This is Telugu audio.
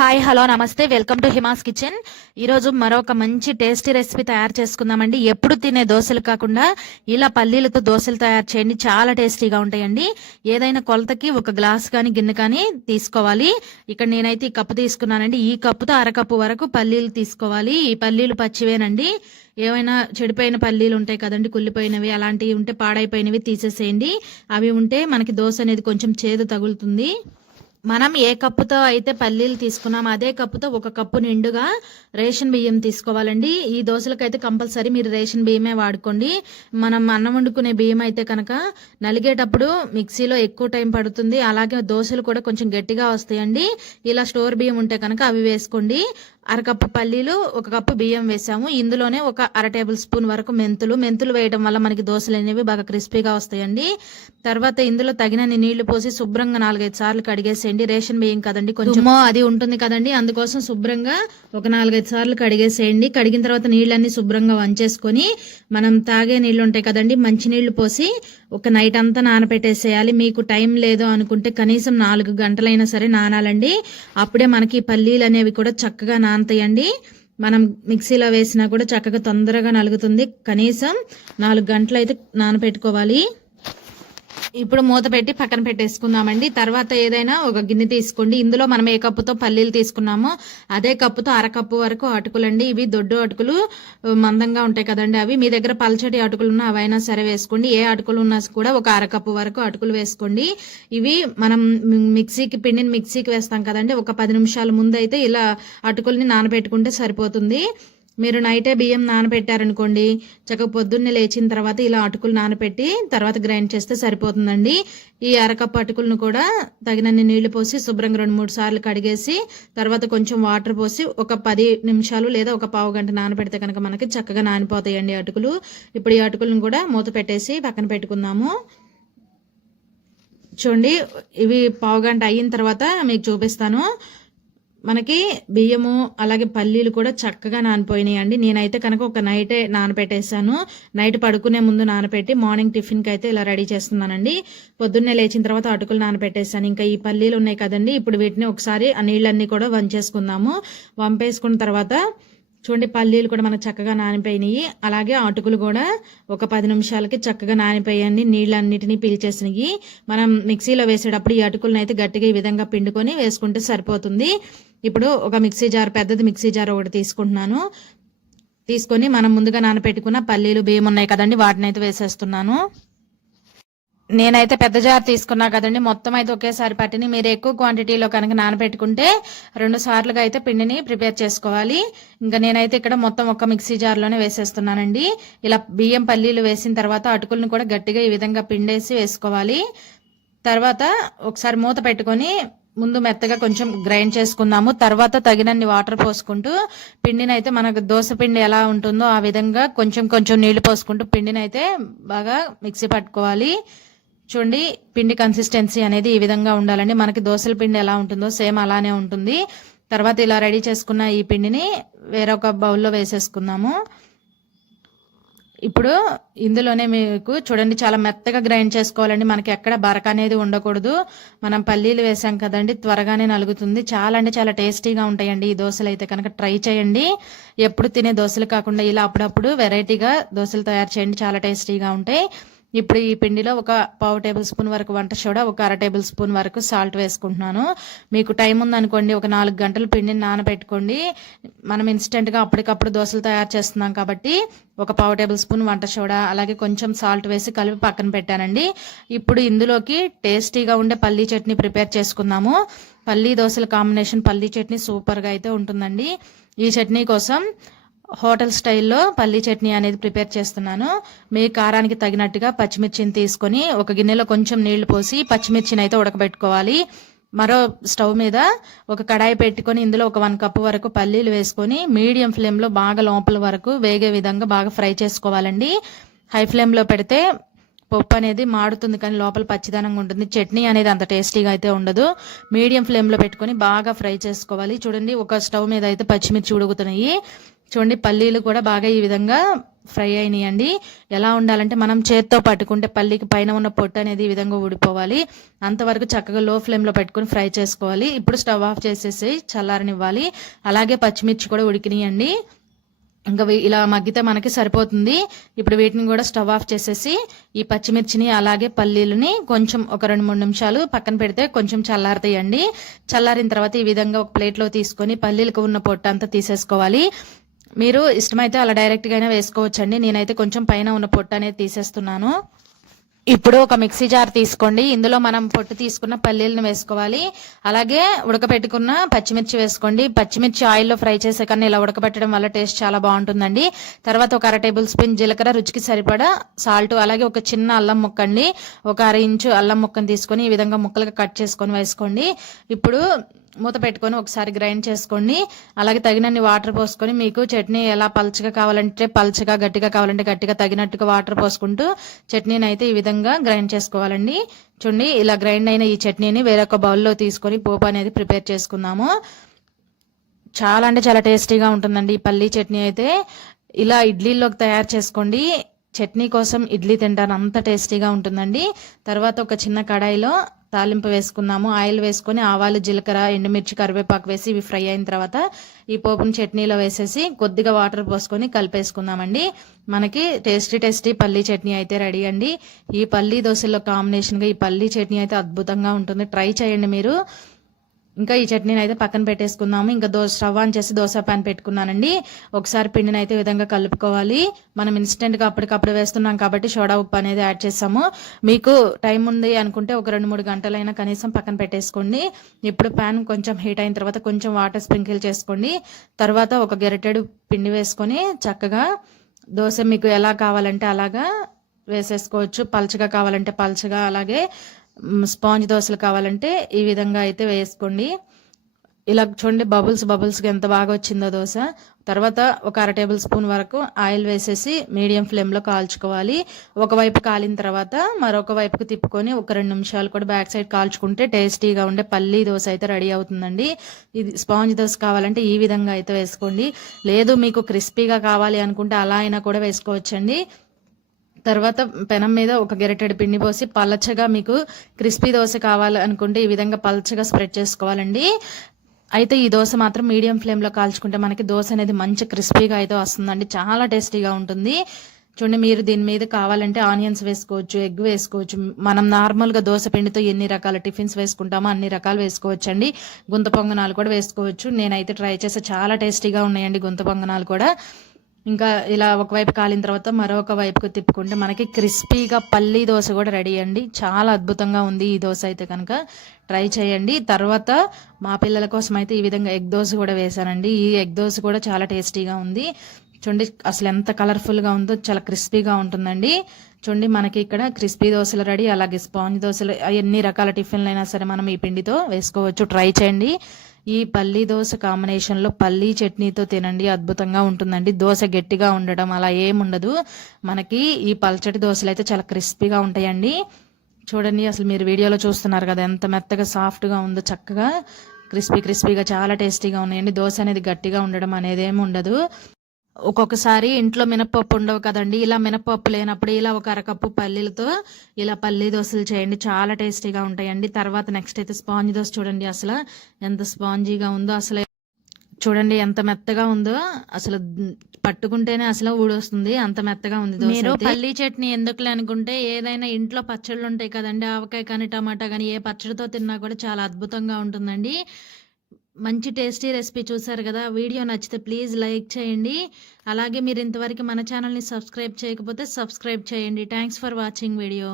హాయ్ హలో నమస్తే. వెల్కమ్ టు హిమాస్ కిచెన్ ఈరోజు మరొక మంచి టేస్టీ రెసిపీ తయారు చేసుకుందామండి. ఎప్పుడు తినే దోశలు కాకుండా ఇలా పల్లీలతో దోశలు తయారు చేయండి. చాలా టేస్టీగా ఉంటాయండి. ఏదైనా కొలతకి ఒక గ్లాస్ కానీ గిన్నె కానీ తీసుకోవాలి. ఇక్కడ నేనైతే ఈ కప్పు తీసుకున్నానండి. ఈ కప్పుతో అరకప్పు వరకు పల్లీలు తీసుకోవాలి. ఈ పల్లీలు పచ్చివేనండి. ఏమైనా చెడిపోయిన పల్లీలు ఉంటాయి కదండి కుళ్ళిపోయినవి అలాంటివి ఉంటే పాడైపోయినవి తీసేసేయండి. అవి ఉంటే మనకి దోశ అనేది కొంచెం చేదు తగులుతుంది. మనం ఏ కప్పుతో అయితే పల్లీలు తీసుకున్నామో అదే కప్పుతో ఒక కప్పు నిండుగా రేషన్ బియ్యం తీసుకోవాలండి. ఈ దోశలకైతే కంపల్సరీ మీరు రేషన్ బియ్యమే వాడుకోండి. మనం అన్నం వండుకునే బియ్యం అయితే కనుక నలిగేటప్పుడు మిక్సీలో ఎక్కువ టైం పడుతుంది. అలాగే దోశలు కూడా కొంచెం గట్టిగా వస్తాయండి. ఇలా స్టోర్ బియ్యం ఉంటే కనుక అవి వేసుకోండి. అరకప్పు పల్లీలు ఒక కప్పు బియ్యం వేసాము. ఇందులోనే ఒక అర టేబుల్ స్పూన్ వరకు మెంతులు. మెంతులు వేయడం వల్ల మనకి దోశలు అనేవి బాగా క్రిస్పీగా వస్తాయండి. తర్వాత ఇందులో తగినన్ని నీళ్ళు పోసి శుభ్రంగా నాలుగైదు సార్లు కడిగేసేయండి. రేషన్ బియ్యం కదండి కొంచెం అది ఉంటుంది కదండి అందుకోసం శుభ్రంగా ఒక నాలుగైదు సార్లు కడిగేసేయండి. కడిగిన తర్వాత నీళ్ళన్నీ శుభ్రంగా వంచేసుకొని మనం తాగే నీళ్ళు ఉంటాయి కదండి మంచి నీళ్ళు పోసి ఒక నైట్ అంతా నానబెట్టేసేయాలి మీకు టైం లేదు అనుకుంటే కనీసం నాలుగు గంటలైనా సరే నానాలండి. అప్పుడే మనకి పల్లీలు అనేవి కూడా చక్కగా నానతాయండి. మనం మిక్సీలో వేసినా కూడా చక్కగా తొందరగా నలుగుతుంది. కనీసం నాలుగు గంటలు అయితే నానబెట్టుకోవాలి ఇప్పుడు మూత పెట్టి పక్కన పెట్టేసుకుందామండి. తర్వాత ఏదైనా ఒక గిన్నె తీసుకోండి. ఇందులో మనం ఏ కప్పుతో పల్లీలు తీసుకున్నామో అదే కప్పుతో అరకప్పు వరకు అటుకులండి. ఇవి దొడ్డు అటుకులు మందంగా ఉంటాయి కదండి అవి. మీ దగ్గర పల్చటి అటుకులు ఉన్నా అవైనా సరే వేసుకోండి. ఏ అటుకులు ఉన్నా కూడా ఒక అరకప్పు వరకు అటుకులు వేసుకోండి. ఇవి మనం మిక్సీకి పిండిని మిక్సీకి వేస్తాం కదండి. ఒక పది నిమిషాల ముందు అయితే ఇలా అటుకుల్ని నానబెట్టుకుంటే సరిపోతుంది. మీరు నైటే బియ్యం నానబెట్టారనుకోండి చక్కగా పొద్దున్నే లేచిన తర్వాత ఇలా అటుకులు నానబెట్టి తర్వాత గ్రైండ్ చేస్తే సరిపోతుందండి. ఈ అరకప్పు అటుకులను కూడా తగినన్ని నీళ్ళు పోసి శుభ్రంగా రెండు మూడు సార్లు కడిగేసి తర్వాత కొంచెం వాటర్ పోసి ఒక పది నిమిషాలు లేదా ఒక పావు గంట నానబెడితే కనుక మనకి చక్కగా నానిపోతాయండి అటుకులు. ఇప్పుడు ఈ అటుకులను కూడా మూత పెట్టేసి పక్కన పెట్టుకుందాము. చూడండి ఇవి పావు గంట అయిన తర్వాత మీకు చూపిస్తాను. మనకి బియ్యము అలాగే పల్లీలు కూడా చక్కగా నానిపోయినాయి అండి నేనైతే కనుక ఒక నైటే నానపెట్టేశాను నైట్ పడుకునే ముందు నానపెట్టి మార్నింగ్ టిఫిన్కి అయితే ఇలా రెడీ చేస్తున్నానండి. పొద్దున్నే లేచిన తర్వాత అటుకులు నానపెట్టేశాను ఇంకా ఈ పల్లీలు ఉన్నాయి కదండి ఇప్పుడు వీటిని ఒకసారి ఆ నీళ్ళన్నీ కూడా వంచేసుకుందాము. వంపేసుకున్న తర్వాత చూడండి పల్లీలు కూడా మనకు చక్కగా నానిపోయినాయి. అలాగే అటుకులు కూడా ఒక పది నిమిషాలకి చక్కగా నానిపోయాయండి. నీళ్ళన్నిటినీ పీల్చేసినాయి. మనం మిక్సీలో వేసేటప్పుడు ఈ అటుకులను అయితే గట్టిగా ఈ విధంగా పిండుకొని వేసుకుంటే సరిపోతుంది. ఇప్పుడు ఒక మిక్సీ జార్ పెద్దది మిక్సీ జార్ ఒకటి తీసుకుంటున్నాను. తీసుకొని మనం ముందుగా నానపెట్టుకున్న పల్లీలు బియ్యం ఉన్నాయి కదండి వాటిని అయితే వేసేస్తున్నాను. నేనైతే పెద్ద జార్ తీసుకున్నా కదండి మొత్తం అయితే ఒకేసారి పట్టిని. మీరు ఎక్కువ క్వాంటిటీలో కనుక నానబెట్టుకుంటే రెండు సార్లుగా అయితే పిండిని ప్రిపేర్ చేసుకోవాలి. ఇంకా నేనైతే ఇక్కడ మొత్తం ఒక మిక్సీ జార్లోనే వేసేస్తున్నానండి. ఇలా బియ్యం పల్లీలు వేసిన తర్వాత అటుకులను కూడా గట్టిగా ఈ విధంగా పిండేసి వేసుకోవాలి. తర్వాత ఒకసారి మూత పెట్టుకొని ముందు మెత్తగా కొంచెం గ్రైండ్ చేసుకుందాము. తర్వాత తగినన్ని వాటర్ పోసుకుంటూ పిండిని అయితే మనకు దోశ పిండి ఎలా ఉంటుందో ఆ విధంగా కొంచెం కొంచెం నీళ్ళు పోసుకుంటూ పిండిని అయితే బాగా మిక్సీ పట్టుకోవాలి. చూడండి పిండి కన్సిస్టెన్సీ అనేది ఈ విధంగా ఉండాలండి. మనకి దోశల పిండి ఎలా ఉంటుందో సేమ్ అలానే ఉంటుంది. తర్వాత ఇలా రెడీ చేసుకున్న ఈ పిండిని వేరొక బౌల్లో వేసేసుకుందాము. ఇప్పుడు ఇందులోనే మీకు చూడండి చాలా మెత్తగా గ్రైండ్ చేసుకోవాలండి. మనకి ఎక్కడ బరక అనేది ఉండకూడదు. మనం పల్లీలు వేసాం కదండి త్వరగానే నలుగుతుంది. చాలా అంటే చాలా టేస్టీగా ఉంటాయండి ఈ దోశలు అయితే. కనుక ట్రై చేయండి. ఎప్పుడు తినే దోశలు కాకుండా ఇలా అప్పుడప్పుడు వెరైటీగా దోశలు తయారు చేయండి. చాలా టేస్టీగా ఉంటాయి. ఇప్పుడు ఈ పిండిలో ఒక పావు టేబుల్ స్పూన్ వరకు వంట సోడా ఒక అర టేబుల్ స్పూన్ వరకు సాల్ట్ వేసుకుంటున్నాను. మీకు టైం ఉందనుకోండి ఒక నాలుగు గంటలు పిండిని నానబెట్టుకోండి. మనం ఇన్స్టెంట్గా అప్పటికప్పుడు దోశలు తయారు చేస్తున్నాం కాబట్టి ఒక పావు టేబుల్ స్పూన్ వంట సోడా అలాగే కొంచెం సాల్ట్ వేసి కలిపి పక్కన పెట్టానండి. ఇప్పుడు ఇందులోకి టేస్టీగా ఉండే పల్లీ చట్నీ ప్రిపేర్ చేసుకుందాము. పల్లీ దోశల కాంబినేషన్ పల్లీ చట్నీ సూపర్గా అయితే ఉంటుందండి. ఈ చట్నీ కోసం హోటల్ స్టైల్లో పల్లీ చట్నీ అనేది ప్రిపేర్ చేస్తున్నాను. మీ కారానికి తగినట్టుగా పచ్చిమిర్చిని తీసుకొని ఒక గిన్నెలో కొంచెం నీళ్ళు పోసి పచ్చిమిర్చిని అయితే ఉడకబెట్టుకోవాలి. మరో స్టవ్ మీద ఒక కడాయి పెట్టుకొని ఇందులో ఒక వన్ కప్ వరకు పల్లీలు వేసుకొని మీడియం ఫ్లేమ్లో బాగా లోపల వరకు వేగే విధంగా బాగా ఫ్రై చేసుకోవాలండి. హై ఫ్లేమ్లో పెడితే పప్పు అనేది మాడుతుంది కానీ లోపల పచ్చిదనంగా ఉంటుంది. చట్నీ అనేది అంత టేస్టీగా అయితే ఉండదు. మీడియం ఫ్లేమ్లో పెట్టుకొని బాగా ఫ్రై చేసుకోవాలి. చూడండి ఒక స్టవ్ మీద అయితే పచ్చిమిర్చి ఉడుకుతున్నాయి. చూడండి పల్లీలు కూడా బాగా ఈ విధంగా ఫ్రై అయినాయండి. ఎలా ఉండాలంటే మనం చేత్తో పట్టుకుంటే పల్లికి పైన ఉన్న పొట్టు అనేది ఈ విధంగా ఊడిపోవాలి. అంతవరకు చక్కగా లో ఫ్లేమ్లో పెట్టుకొని ఫ్రై చేసుకోవాలి. ఇప్పుడు స్టవ్ ఆఫ్ చేసేసి చల్లారనివ్వాలి. అలాగే పచ్చిమిర్చి కూడా ఉడికినాయండి. ఇంకా ఇలా మగ్గితే మనకి సరిపోతుంది. ఇప్పుడు వీటిని కూడా స్టవ్ ఆఫ్ చేసేసి ఈ పచ్చిమిర్చిని అలాగే పల్లీలని కొంచెం ఒక రెండు మూడు నిమిషాలు పక్కన పెడితే కొంచెం చల్లారుతాయండి. చల్లారిన తర్వాత ఈ విధంగా ఒక ప్లేట్లో తీసుకొని పల్లీలకు ఉన్న పొట్టు అంతా తీసేసుకోవాలి. మీరు ఇష్టమైతే అలా డైరెక్ట్గా అయినా వేసుకోవచ్చండి. నేనైతే కొంచెం పైన ఉన్న పొట్టు అనేది తీసేస్తున్నాను. ఇప్పుడు ఒక మిక్సీ జార్ తీసుకోండి. ఇందులో మనం పొట్టు తీసుకున్న పల్లీలను వేసుకోవాలి. అలాగే ఉడకబెట్టుకున్న పచ్చిమిర్చి వేసుకోండి. పచ్చిమిర్చి ఆయిల్లో ఫ్రై చేసే కన్నా ఇలా ఉడకబెట్టడం వల్ల టేస్ట్ చాలా బాగుంటుందండి. తర్వాత ఒక అర టేబుల్ స్పూన్ జీలకర్ర రుచికి సరిపడా సాల్ట్ అలాగే ఒక చిన్న అల్లం ముక్కండి. ఒక అర ఇంచు అల్లం ముక్కను తీసుకొని ఈ విధంగా ముక్కలుగా కట్ చేసుకొని వేసుకోండి. ఇప్పుడు మూత పెట్టుకొని ఒకసారి గ్రైండ్ చేసుకోండి. అలాగే తగినన్ని వాటర్ పోసుకొని మీకు చట్నీ ఎలా పల్చగా కావాలంటే పల్చగా గట్టిగా కావాలంటే గట్టిగా తగినట్టుగా వాటర్ పోసుకుంటూ చట్నీని అయితే ఈ విధంగా గ్రైండ్ చేసుకోవాలండి. చూడండి ఇలా గ్రైండ్ అయిన ఈ చట్నీని వేరొక బౌల్లో తీసుకొని పోపు అనేది ప్రిపేర్ చేసుకుందాము. చాలా అంటే చాలా టేస్టీగా ఉంటుందండి ఈ పల్లీ చట్నీ అయితే. ఇలా ఇడ్లీలోకి తయారు చేసుకోండి. చట్నీ కోసం ఇడ్లీ తింటాను అంత టేస్టీగా ఉంటుందండి. తర్వాత ఒక చిన్న కడాయిలో తాలింపు వేసుకున్నాము ఆయిల్ వేసుకొని ఆవాలు జీలకర్ర ఎండుమిర్చి కరివేపాకు వేసి ఇవి ఫ్రై అయిన తర్వాత ఈ పోపుని చట్నీలో వేసేసి కొద్దిగా వాటర్ పోసుకొని కలిపేసుకుందామండి. మనకి టేస్టీ టేస్టీ పల్లీ చట్నీ అయితే రెడీ అండి. ఈ పల్లీ దోశల్లో కాంబినేషన్గా ఈ పల్లీ చట్నీ అయితే అద్భుతంగా ఉంటుంది. ట్రై చేయండి మీరు. ఇంకా ఈ చట్నీని అయితే పక్కన పెట్టేసుకుందాము. ఇంకా దోశ స్టవ్ ఆన్ చేసి దోశ పాన్ పెట్టుకున్నానండి. ఒకసారి పిండిని అయితే విధంగా కలుపుకోవాలి. మనం ఇన్స్టెంట్గా అప్పటికప్పుడు వేస్తున్నాం కాబట్టి సోడా ఉప్పు అనేది యాడ్ చేసాము మీకు టైం ఉంది అనుకుంటే ఒక రెండు మూడు గంటలైనా కనీసం పక్కన పెట్టేసుకోండి. ఇప్పుడు పాన్ కొంచెం హీట్ అయిన తర్వాత కొంచెం వాటర్ స్ప్రింకిల్ చేసుకోండి. తర్వాత ఒక గెరటెడు పిండి వేసుకొని చక్కగా దోశ మీకు ఎలా కావాలంటే అలాగా వేసేసుకోవచ్చు. పల్చగా కావాలంటే పల్చగా అలాగే స్పాంజ్ దోశలు కావాలంటే ఈ విధంగా అయితే వేసుకోండి. ఇలా చూడండి బబుల్స్ బబుల్స్గా ఎంత బాగా వచ్చిందో దోశ. తర్వాత ఒక అర టేబుల్ స్పూన్ వరకు ఆయిల్ వేసేసి మీడియం ఫ్లేమ్లో కాల్చుకోవాలి. ఒకవైపు కాలిన తర్వాత మరొక వైపుకు తిప్పుకొని ఒక రెండు నిమిషాలు కూడా బ్యాక్ సైడ్ కాల్చుకుంటే టేస్టీగా ఉండే పల్లీ దోశ అయితే రెడీ అవుతుందండి. ఇది స్పాంజ్ దోశ కావాలంటే ఈ విధంగా అయితే వేసుకోండి. లేదు మీకు క్రిస్పీగా కావాలి అనుకుంటే అలా అయినా కూడా వేసుకోవచ్చండి. తర్వాత పెనం మీద ఒక గెరటెడు పిండి పోసి పలచగా మీకు క్రిస్పీ దోశ కావాలనుకుంటే ఈ విధంగా పలచగా స్ప్రెడ్ చేసుకోవాలండి. అయితే ఈ దోశ మాత్రం మీడియం ఫ్లేమ్లో కాల్చుకుంటే మనకి దోశ అనేది మంచి క్రిస్పీగా అయితే వస్తుందండి. చాలా టేస్టీగా ఉంటుంది. చూడండి మీరు దీని మీద కావాలంటే ఆనియన్స్ వేసుకోవచ్చు ఎగ్ వేసుకోవచ్చు. మనం నార్మల్గా దోశ పిండితో ఎన్ని రకాల టిఫిన్స్ వేసుకుంటామో అన్ని రకాలు వేసుకోవచ్చండి. గుంత పొంగనాలు కూడా వేసుకోవచ్చు. నేనైతే ట్రై చేస్తే చాలా టేస్టీగా ఉన్నాయండి గుంత పొంగనాలు కూడా. ఇంకా ఇలా ఒకవైపు కాలిన తర్వాత మరొక వైపుకు తిప్పుకుంటే మనకి క్రిస్పీగా పల్లీ దోశ కూడా రెడీ అండి. చాలా అద్భుతంగా ఉంది ఈ దోశ అయితే కనుక. ట్రై చేయండి. తర్వాత మా పిల్లల కోసం అయితే ఈ విధంగా ఎగ్ దోశ కూడా వేశానండి. ఈ ఎగ్ దోశ కూడా చాలా టేస్టీగా ఉంది. చూడండి అసలు ఎంత కలర్ఫుల్గా ఉందో చాలా క్రిస్పీగా ఉంటుందండి. చూడండి మనకి ఇక్కడ క్రిస్పీ దోశలు రెడీ అలాగే స్పాంజ్ దోశలు ఎన్ని రకాల టిఫిన్లు అయినా సరే మనం ఈ పిండితో వేసుకోవచ్చు. ట్రై చేయండి. ఈ పల్లీ దోశ కాంబినేషన్లో పల్లీ చట్నీతో తినండి అద్భుతంగా ఉంటుందండి. దోశ గట్టిగా ఉండడం అలా ఏముండదు. మనకి ఈ పల్చటి దోశలు అయితే చాలా క్రిస్పీగా ఉంటాయండి. చూడండి అసలు మీరు వీడియోలో చూస్తున్నారు కదా ఎంత మెత్తగా సాఫ్ట్గా ఉందో చక్కగా క్రిస్పీ క్రిస్పీగా చాలా టేస్టీగా ఉన్నాయండి. దోశ అనేది గట్టిగా ఉండడం అనేది ఏమి ఉండదు ఒక్కొక్కసారి ఇంట్లో మినపప్పు ఉండవు కదండి. ఇలా మినపప్పు లేనప్పుడు ఇలా ఒక అరకప్పు పల్లీలతో ఇలా పల్లీ దోశలు చేయండి. చాలా టేస్టీగా ఉంటాయండి. తర్వాత నెక్స్ట్ అయితే స్పాంజ్ దోశ చూడండి అసలు ఎంత స్పాంజీగా ఉందో. అసలు చూడండి ఎంత మెత్తగా ఉందో. అసలు పట్టుకుంటేనే అసలు ఊడొస్తుంది. అంత మెత్తగా ఉంది మీరు పల్లీ చట్నీ ఎందుకులే అనుకుంటే ఏదైనా ఇంట్లో పచ్చళ్ళు ఉంటాయి కదండి. ఆవకాయ కానీ టమాటా కానీ ఏ పచ్చడితో తిన్నా కూడా చాలా అద్భుతంగా ఉంటుందండి. మంచి టేస్టీ రెసిపీ చూసారు కదా వీడియో నచ్చితే ప్లీజ్ లైక్ చేయండి. అలాగే మీరు ఇంతవరకు మన ఛానల్ని సబ్స్క్రైబ్ చేయకపోతే సబ్స్క్రైబ్ చేయండి. Thanks for watching video